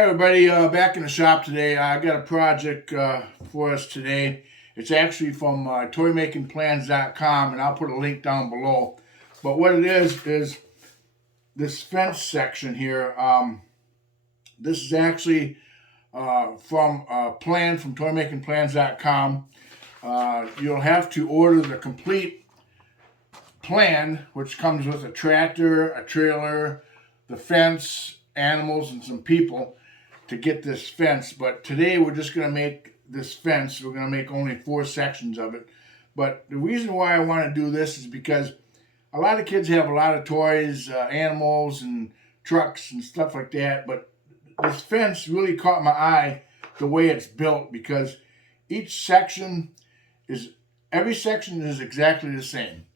Hi everybody, back in the shop today. I got a project for us today. It's actually from toymakingplans.com, and I'll put a link down below. But what it is this fence section here. This is actually from a plan from toymakingplans.com. You'll have to order the complete plan, which comes with a tractor, a trailer, the fence, animals, and some people to get this fence. But today we're just going to make this fence. We're going to make only 4 sections of it. But the reason why I want to do this is because a lot of kids have a lot of toys, animals and trucks and stuff like that. But this fence really caught my eye the way it's built, because every section is exactly the same.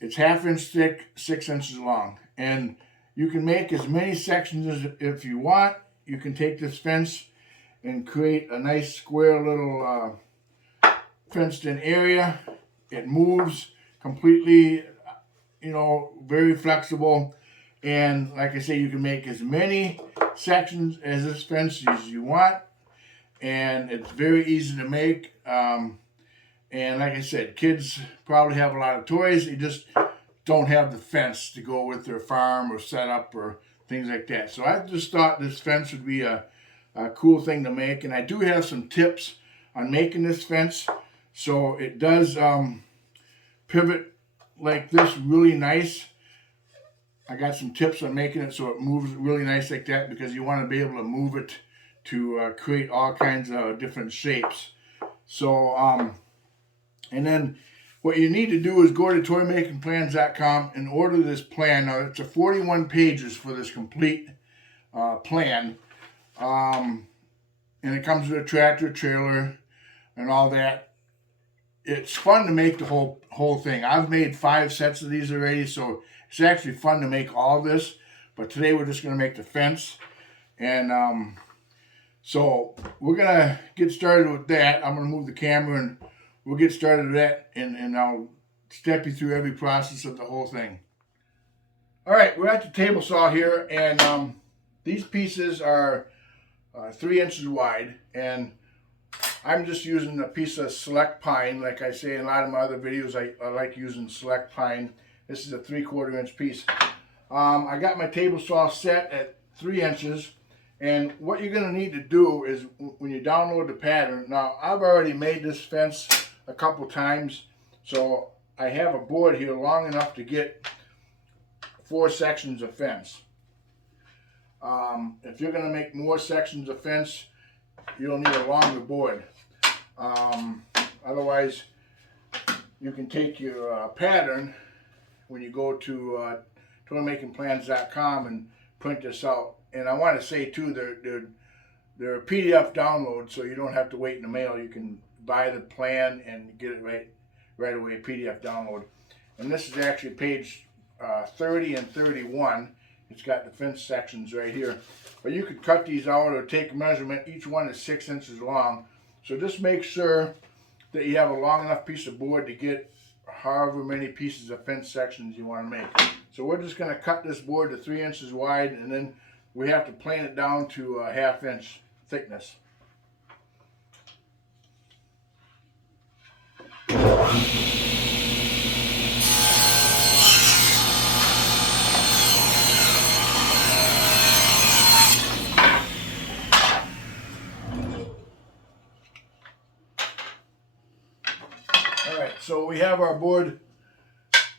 It's 1/2 inch thick, 6 inches long, and you can make as many sections as if you want. You can take this fence and create a nice square little fenced in area. It moves completely, very flexible. And like I say, you can make as many sections as this fence as you want. And it's very easy to make. And like I said, kids probably have a lot of toys. They just don't have the fence to go with their farm or setup or things like that. So I just thought this fence would be a cool thing to make. And I do have some tips on making this fence. So it does pivot like this really nice. I got some tips on making it so it moves really nice like that, because you want to be able to move it to create all kinds of different shapes. So, and then what you need to do is go to toymakingplans.com and order this plan. Now, it's a 41 pages for this complete plan. And it comes with a tractor, trailer, and all that. It's fun to make the whole thing. I've made 5 sets of these already, so it's actually fun to make all this. But today we're just going to make the fence. And so we're going to get started with that. I'm going to move the camera and we'll get started with that, and I'll step you through every process of the whole thing. All right, we're at the table saw here, and these pieces are 3 inches wide, and I'm just using a piece of select pine. Like I say in a lot of my other videos, I like using select pine. This is a 3/4 inch piece. I got my table saw set at 3 inches. And what you're going to need to do is, when you download the pattern, now I've already made this fence a couple times, so I have a board here long enough to get 4 sections of fence. If you're going to make more sections of fence, you'll need a longer board. Otherwise, you can take your pattern when you go to toymakingplans.com and print this out. And I want to say too, they're a PDF download, so you don't have to wait in the mail. You can buy the plan and get it right away, PDF download. And this is actually page 30 and 31. It's got the fence sections right here. But you could cut these out or take a measurement. Each one is 6 inches long. So just make sure that you have a long enough piece of board to get however many pieces of fence sections you want to make. So we're just going to cut this board to 3 inches wide, and then we have to plane it down to a 1/2 inch thickness. Alright, so we have our board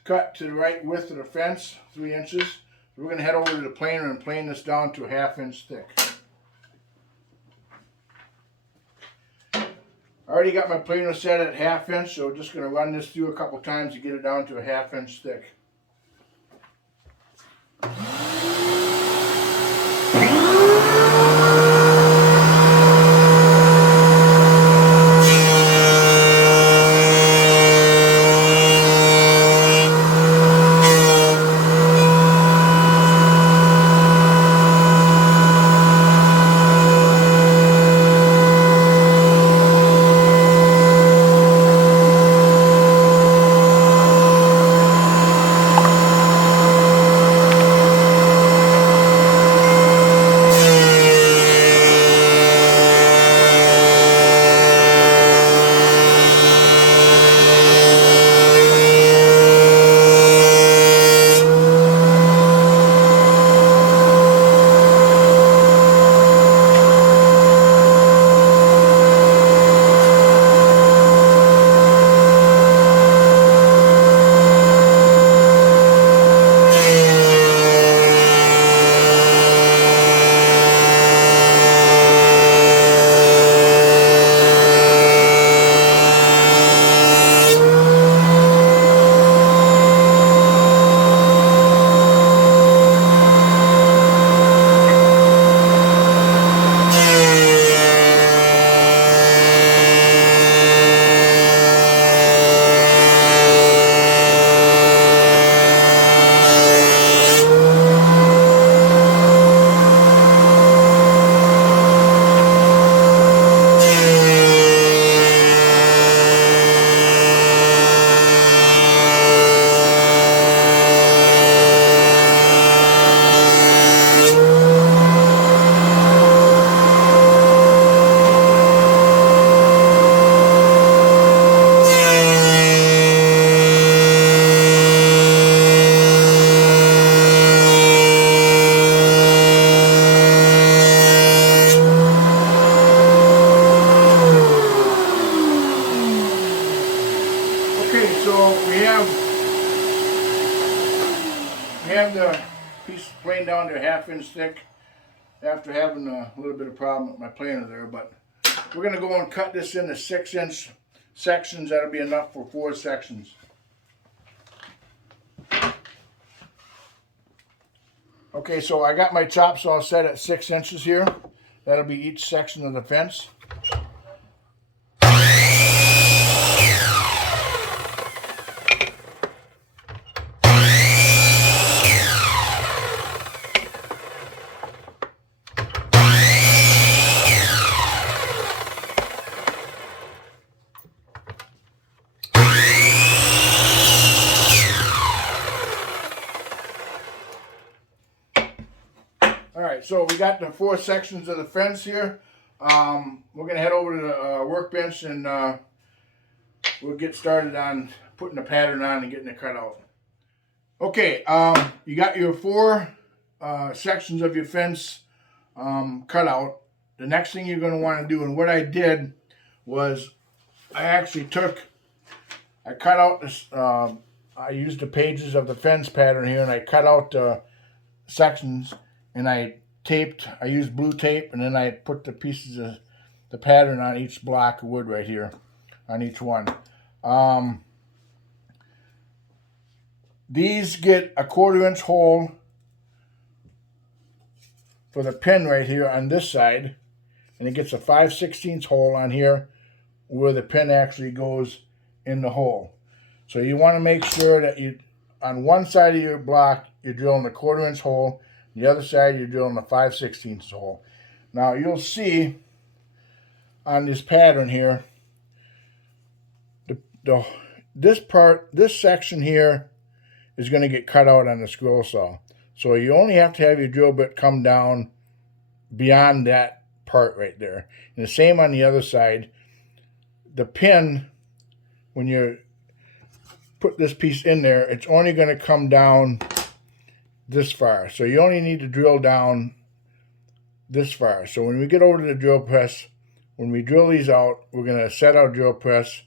cut to the right width of the fence, 3 inches. So we're going to head over to the planer and plane this down to a 1/2 inch thick. I already got my planer set at 1/2 inch, so we're just going to run this through a couple times to get it down to a 1/2 inch thick. we have the piece planed down to 1/2 inch thick after having a little bit of problem with my planer there, but we're going to go and cut this into 6-inch sections. That'll be enough for 4 sections. Okay, so I got my chop saw set at 6 inches here. That'll be each section of the fence. Alright, so we got the 4 sections of the fence here. We're going to head over to the workbench and we'll get started on putting the pattern on and getting it cut out. Okay, you got your 4 sections of your fence cut out. The next thing you're going to want to do, and what I did was I actually I cut out this, I used the pages of the fence pattern here and I cut out the sections. And I used blue tape, and then I put the pieces of the pattern on each block of wood right here, on each one. These get a 1/4 inch hole for the pin right here on this side, and it gets a 5/16 hole on here where the pin actually goes in the hole. So you want to make sure that on one side of your block, you're drilling a 1/4 inch hole. The other side, you're drilling a 5/16 hole. Now, you'll see on this pattern here, this section here is going to get cut out on the scroll saw. So you only have to have your drill bit come down beyond that part right there. And the same on the other side. The pin, when you put this piece in there, it's only going to come down this far. So you only need to drill down this far. So when we get over to the drill press, when we drill these out, we're going to set our drill press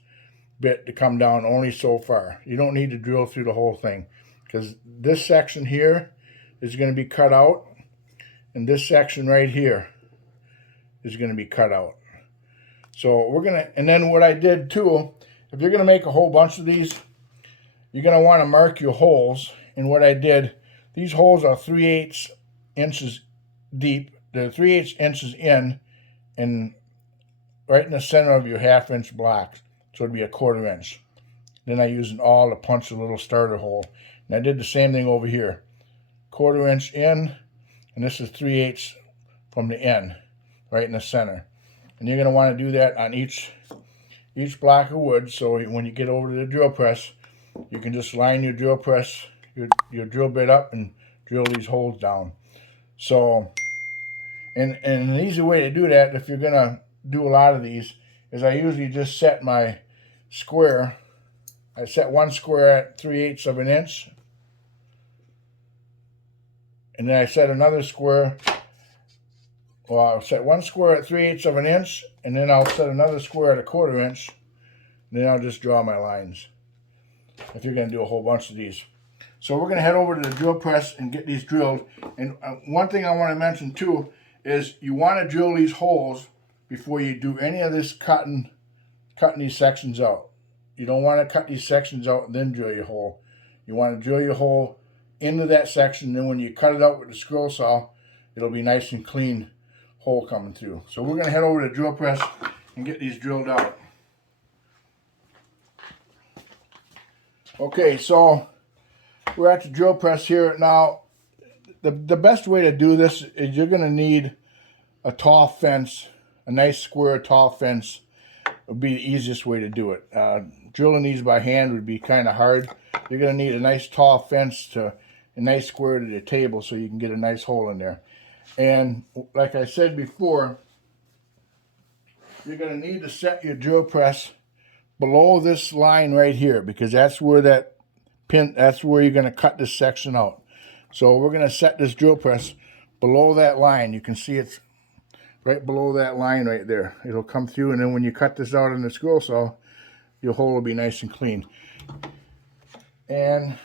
bit to come down only so far. You don't need to drill through the whole thing, because this section here is going to be cut out, and this section right here is going to be cut out. So we're going to, and then what I did too, if you're going to make a whole bunch of these, you're going to want to mark your holes. And what I did, these holes are 3/8 inches deep. They're 3/8 inches in, and right in the center of your 1/2 inch blocks. So it'd be a 1/4 inch. Then I used an awl to punch a little starter hole. And I did the same thing over here. 1/4 inch in, and this is 3/8 from the end, right in the center. And you're going to want to do that on each block of wood. So when you get over to the drill press, you can just line your drill press, your drill bit up, and drill these holes down. So, and an easy way to do that, if you're going to do a lot of these, is I usually just set my square. I set one square at 3/8 of an inch, and then I set another square. Well, I'll set one square at 3/8 of an inch, and then I'll set another square at a 1/4 inch, and then I'll just draw my lines, if you're going to do a whole bunch of these. So we're going to head over to the drill press and get these drilled. And one thing I want to mention too is you want to drill these holes before you do any of this cutting these sections out. You don't want to cut these sections out and then drill your hole. You want to drill your hole into that section, then when you cut it out with the scroll saw, it'll be nice and clean hole coming through. So we're going to head over to the drill press and get these drilled out. Okay, so we're at the drill press here. Now, the best way to do this is you're going to need a tall fence, a nice square tall fence would be the easiest way to do it. Drilling these by hand would be kind of hard. You're going to need a nice tall fence a nice square to the table so you can get a nice hole in there. And like I said before, you're going to need to set your drill press below this line right here, because that's where that pin, that's where you're going to cut this section out. So we're going to set this drill press below that line. You can see it's right below that line right there. It'll come through, and then when you cut this out in the scroll saw, your hole will be nice and clean. And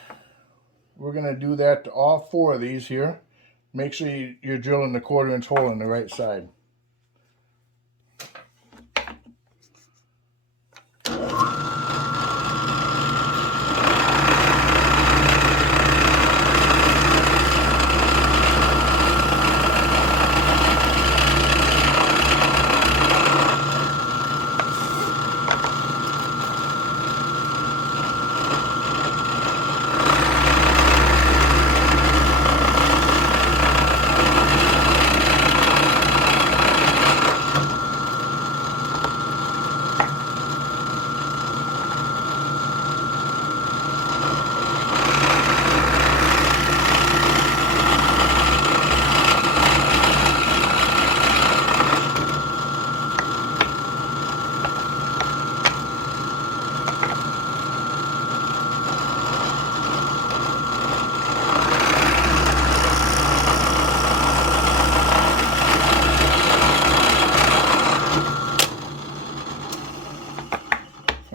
we're going to do that to all 4 of these here. Make sure you're drilling the 1/4 inch hole in the right side.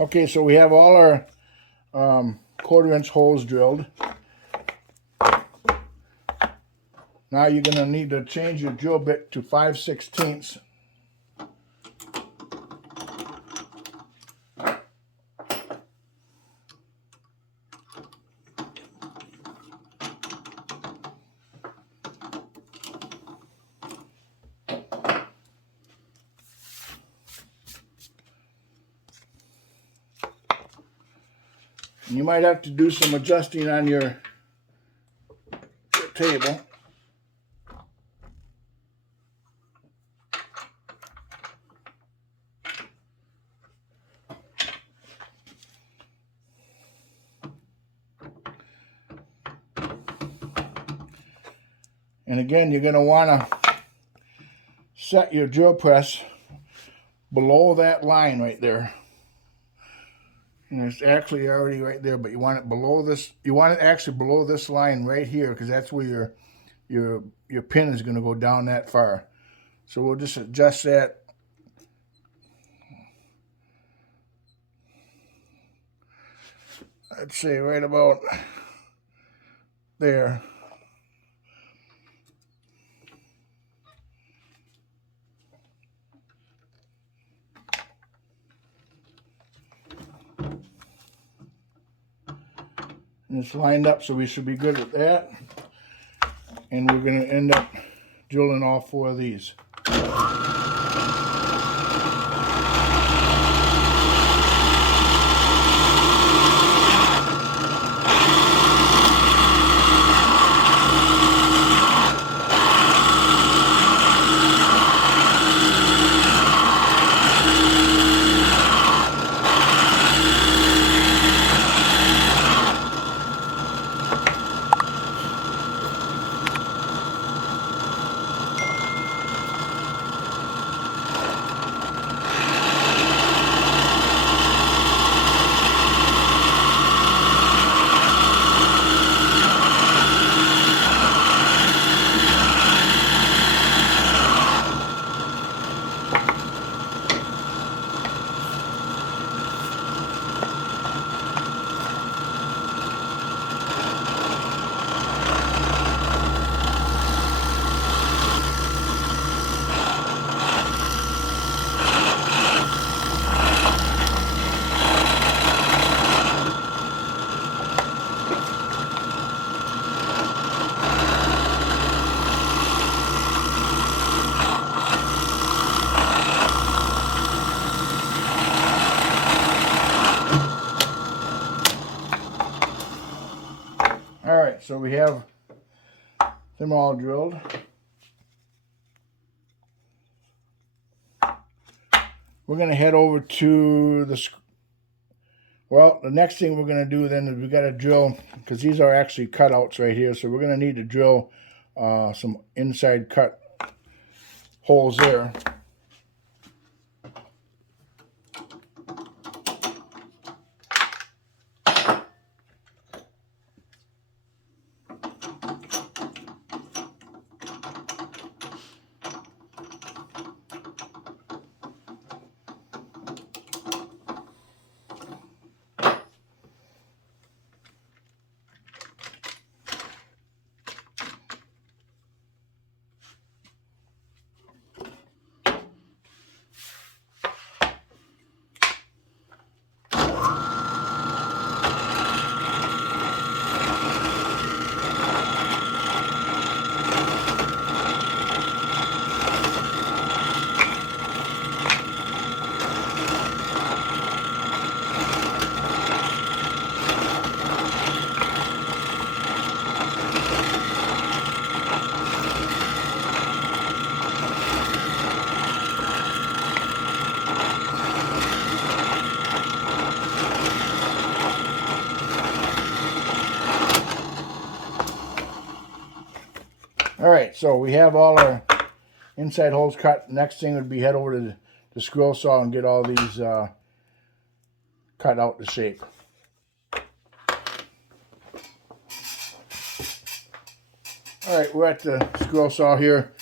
Okay, so we have all our 1/4 inch holes drilled. Now you're going to need to change your drill bit to 5/16. You might have to do some adjusting on your table. And again, you're going to want to set your drill press below that line right there. And it's actually already right there, but you want it below this. You want it actually below this line right here, because that's where your pin is going to go down that far. So we'll just adjust that. I'd say right about there. And it's lined up, so we should be good at that. And we're going to end up drilling all 4 of these. Alright, so we have them all drilled. We're going to head over to the, well, the next thing we're going to do then is we got to drill, because these are actually cutouts right here, so we're going to need to drill some inside cut holes there. All right, so we have all our inside holes cut. Next thing would be head over to the scroll saw and get all these cut out to shape. All right, we're at the scroll saw here.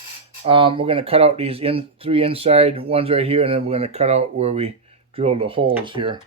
We're going to cut out these three inside ones right here, and then we're going to cut out where we drilled the holes here.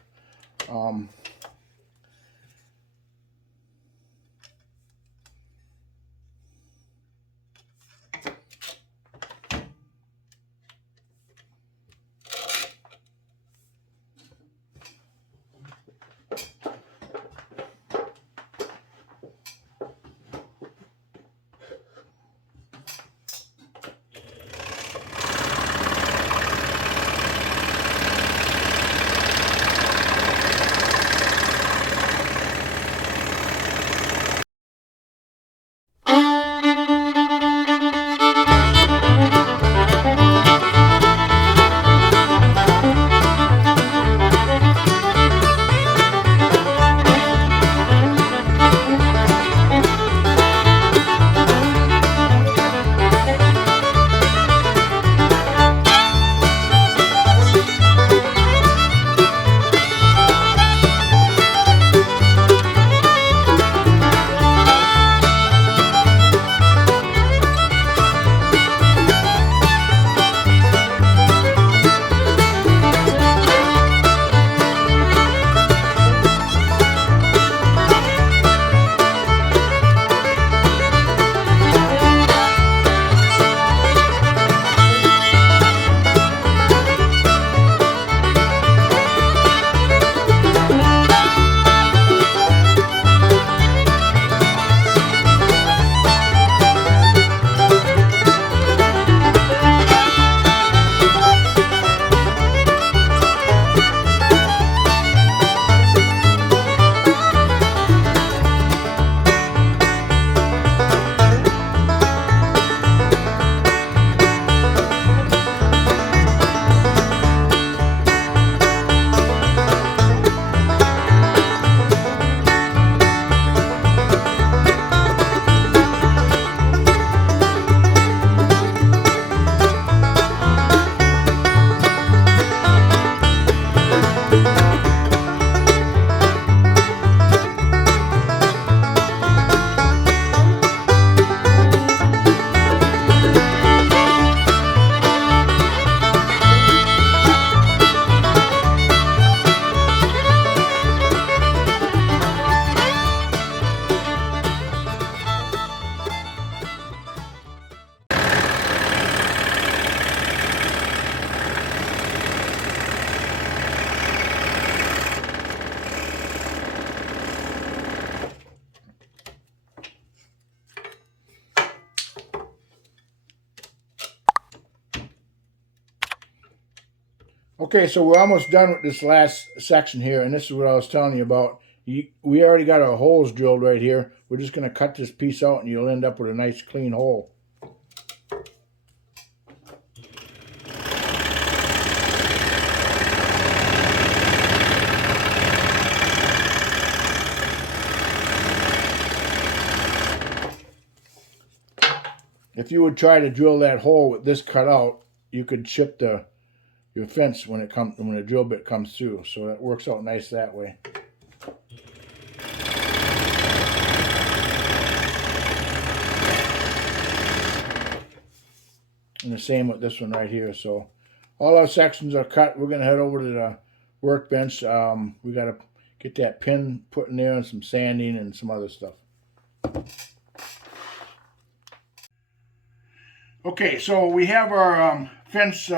Okay, so we're almost done with this last section here, and this is what I was telling you about. We already got our holes drilled right here. We're just going to cut this piece out, and you'll end up with a nice clean hole. If you would try to drill that hole with this cut out, you could chip your fence when the drill bit comes through. So that works out nice that way. And the same with this one right here. So all our sections are cut. We're going to head over to the workbench. We got to get that pin put in there and some sanding and some other stuff. Okay, so we have our fence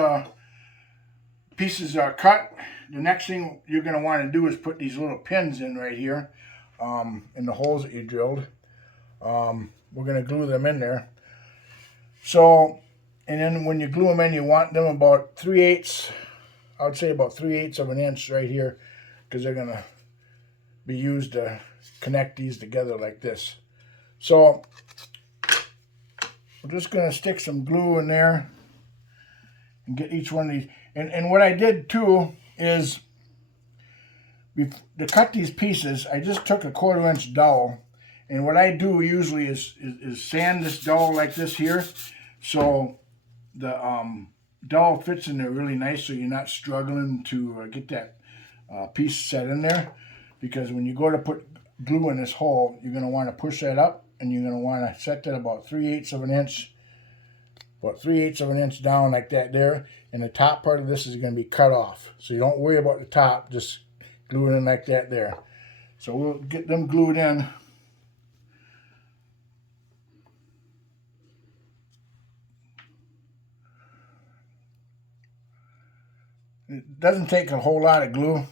pieces are cut. The next thing you're going to want to do is put these little pins in right here in the holes that you drilled. We're going to glue them in there. So, and then when you glue them in, you want them about 3/8, I would say about 3/8 of an inch right here, because they're going to be used to connect these together like this. So we're just going to stick some glue in there and get each one of these. And what I did too is, to cut these pieces, I just took a 1/4 inch dowel And what I do usually is sand this dowel like this here, so the dowel fits in there really nice, so you're not struggling to get that piece set in there. Because when you go to put glue in this hole, you're going to want to push that up, and you're going to want to set that about 3/8 of an inch, down like that there. And the top part of this is going to be cut off, so you don't worry about the top. Just glue it in like that there. So we'll get them glued in. It doesn't take a whole lot of glue.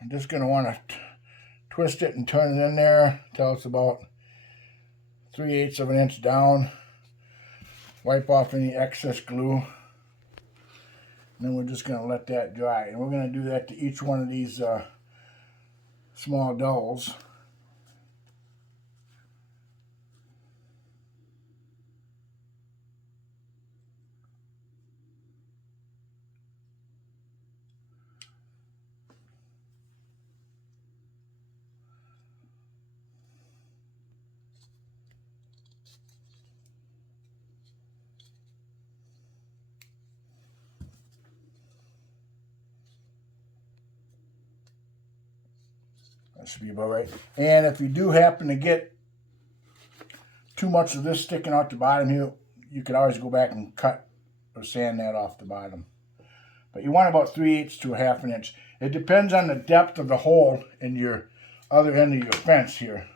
I'm just going to want to twist it and turn it in there until it's about 3/8 of an inch down. Wipe off any excess glue. And then we're just going to let that dry. And we're going to do that to each one of these small dowels. That should be about right. And if you do happen to get too much of this sticking out the bottom here, you could always go back and cut or sand that off the bottom. But you want about 3/8 to a 1/2 inch. It depends on the depth of the hole in your other end of your fence here.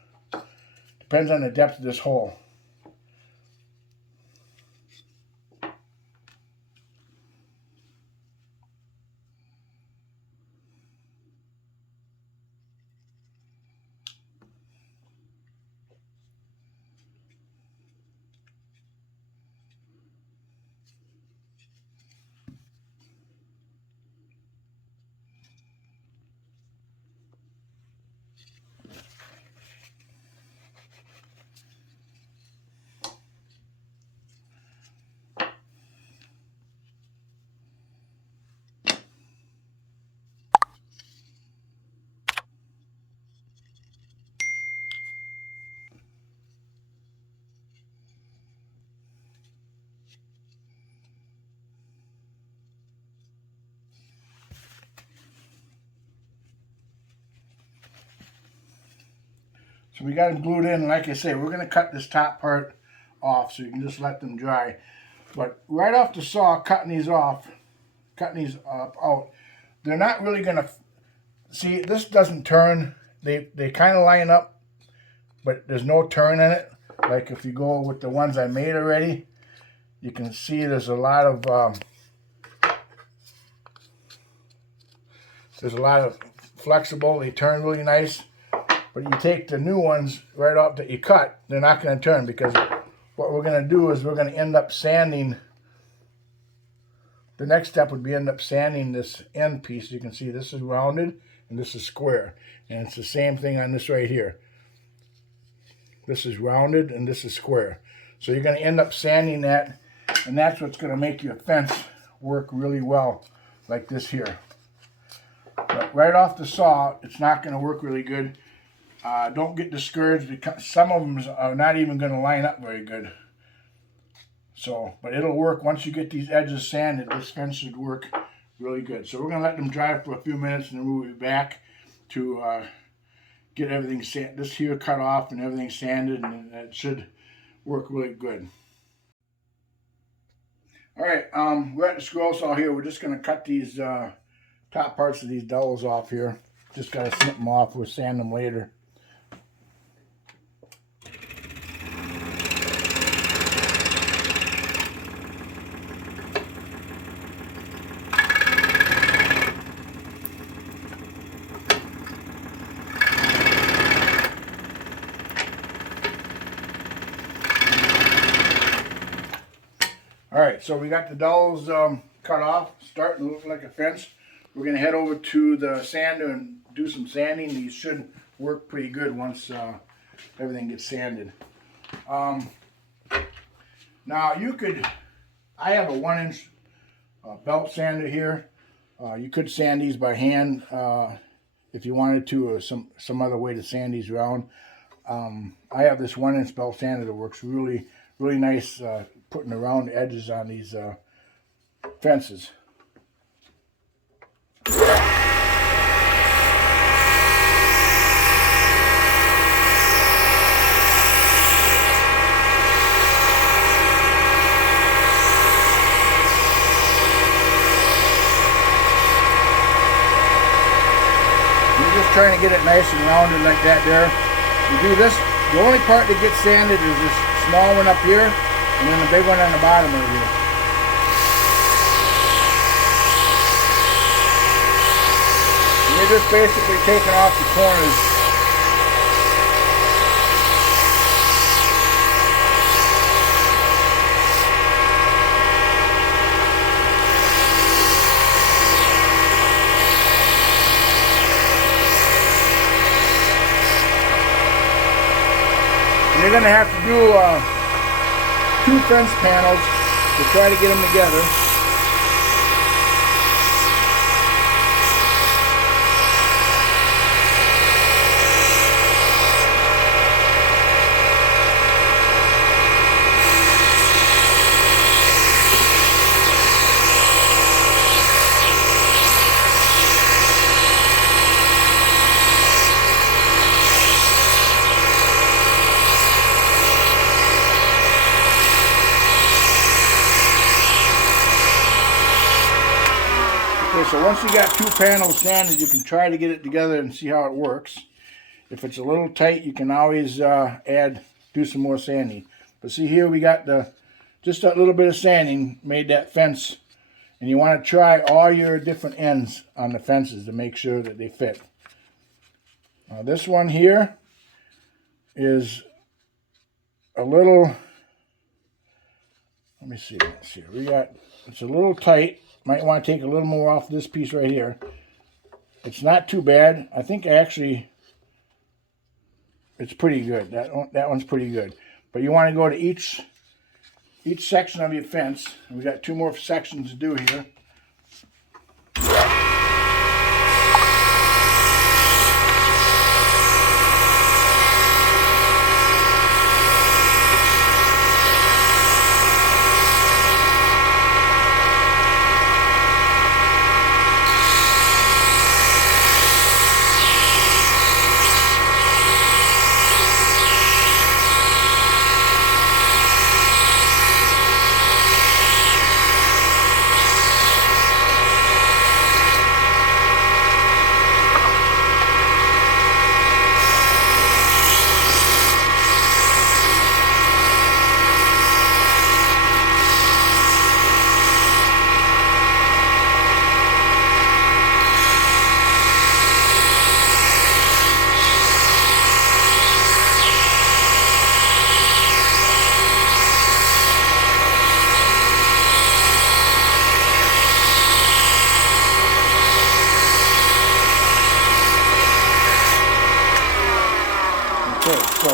Depends on the depth of this hole. So we got them glued in, and like I say, we're going to cut this top part off so you can just let them dry. But right off the saw, cutting these out, they're not really going to, see, this doesn't turn. They kind of line up, but there's no turn in it. Like if you go with the ones I made already, you can see there's a lot of flexible. They turn really nice. But you take the new ones right off that you cut, they're not going to turn, because what we're going to do is we're going to end up sanding. The next step would be end up sanding this end piece. You can see this is rounded and this is square. And it's the same thing on this right here. This is rounded and this is square. So you're going to end up sanding that, and that's what's going to make your fence work really well, like this here. But right off the saw, it's not going to work really good. Don't get discouraged, because some of them are not even going to line up very good. So, but it'll work once you get these edges sanded. This fence should work really good. So we're going to let them dry for a few minutes, and then we'll be back to get everything this here cut off and everything sanded, and it should work really good. All right, we're at the scroll saw here. We're just going to cut these top parts of these dowels off here. Just got to snip them off. We'll sand them later. All right, so we got the dowels cut off, starting to look like a fence. We're going to head over to the sander and do some sanding. These should work pretty good once everything gets sanded. Now you could, I have a 1-inch belt sander here. You could sand these by hand if you wanted to, or some other way to sand these around. I have this 1-inch belt sander that works really nice putting around the edges on these fences. Trying to get it nice and rounded like that there. You do this, the only part that gets sanded is this small one up here, and then the big one on the bottom of here. And you're just basically taking off the corners. You're going to have to do 2 fence panels to try to get them together. So once you got 2 panels sanded, you can try to get it together and see how it works. If it's a little tight, you can always do some more sanding. But see here, we got just that little bit of sanding made that fence. And you want to try all your different ends on the fences to make sure that they fit. Now this one here is a little, let me see, it's a little tight. Might want to take a little more off this piece right here. It's not too bad. I think actually it's pretty good. That one's pretty good. But you want to go to each section of your fence. And we got 2 more sections to do here. So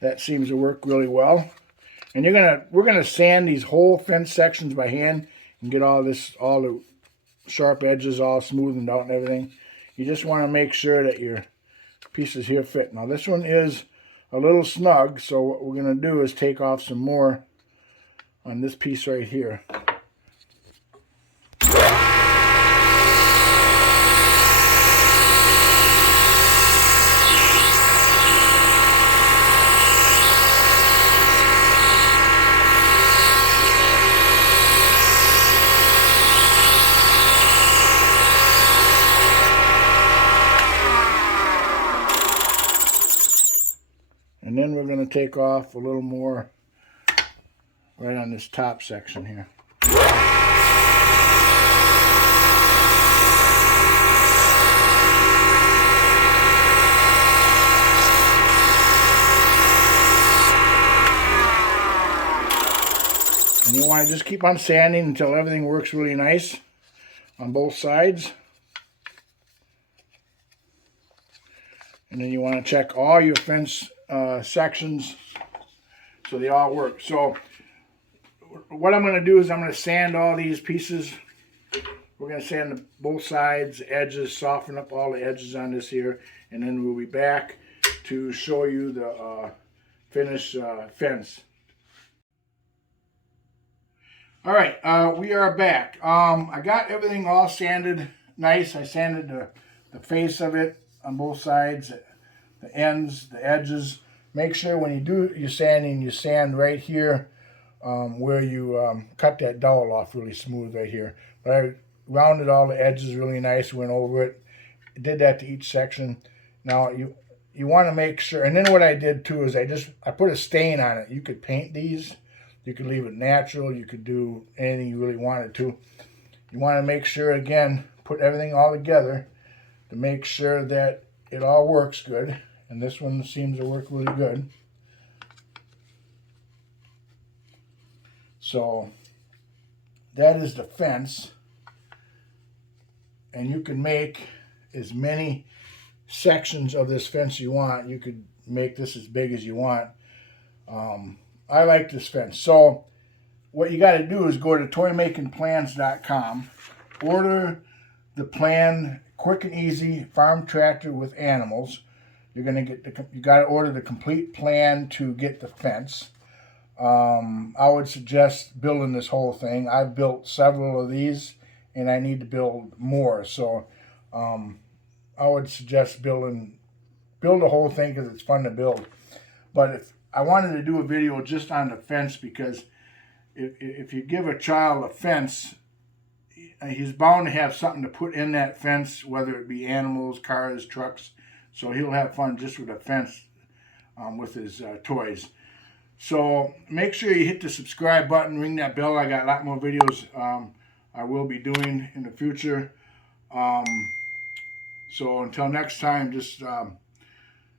that seems to work really well. And we're gonna sand these whole fence sections by hand and get all the sharp edges all smoothened out and everything. You just want to make sure that your pieces here fit. Now this one is a little snug, so what we're gonna do is take off some more on this piece right here. And then we're going to take off a little more right on this top section here. And you want to just keep on sanding until everything works really nice on both sides. And then you want to check all your fence sections so they all work. So what I'm going to do is I'm going to sand all these pieces We're going to sand both sides, edges, soften up all the edges on this here, and then we'll be back to show you the finished fence. All right, we are back. I got everything all sanded nice. I sanded the face of it on both sides, the ends, the edges. Make sure when you do your sanding, you sand right here where you cut that dowel off really smooth right here. But I rounded all the edges really nice, went over it. Did that to each section. Now you want to make sure, and then what I did too is I put a stain on it. You could paint these. You could leave it natural. You could do anything you really wanted to. You want to make sure, again, put everything all together to make sure that it all works good. And this one seems to work really good. So that is the fence. And you can make as many sections of this fence you want. You could make this as big as you want. I like this fence. So what you got to do is go to toymakingplans.com, order the plan, quick and easy farm tractor with animals. You're gonna get you got to order the complete plan to get the fence. I would suggest building this whole thing. I've built several of these, and I need to build more. So I would suggest build the whole thing because it's fun to build. But if I wanted to do a video just on the fence, because if you give a child a fence, he's bound to have something to put in that fence, whether it be animals, cars, trucks. So he'll have fun just with a fence with his toys. So make sure you hit the subscribe button, ring that bell. I got a lot more videos I will be doing in the future. So until next time, just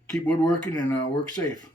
keep woodworking and work safe.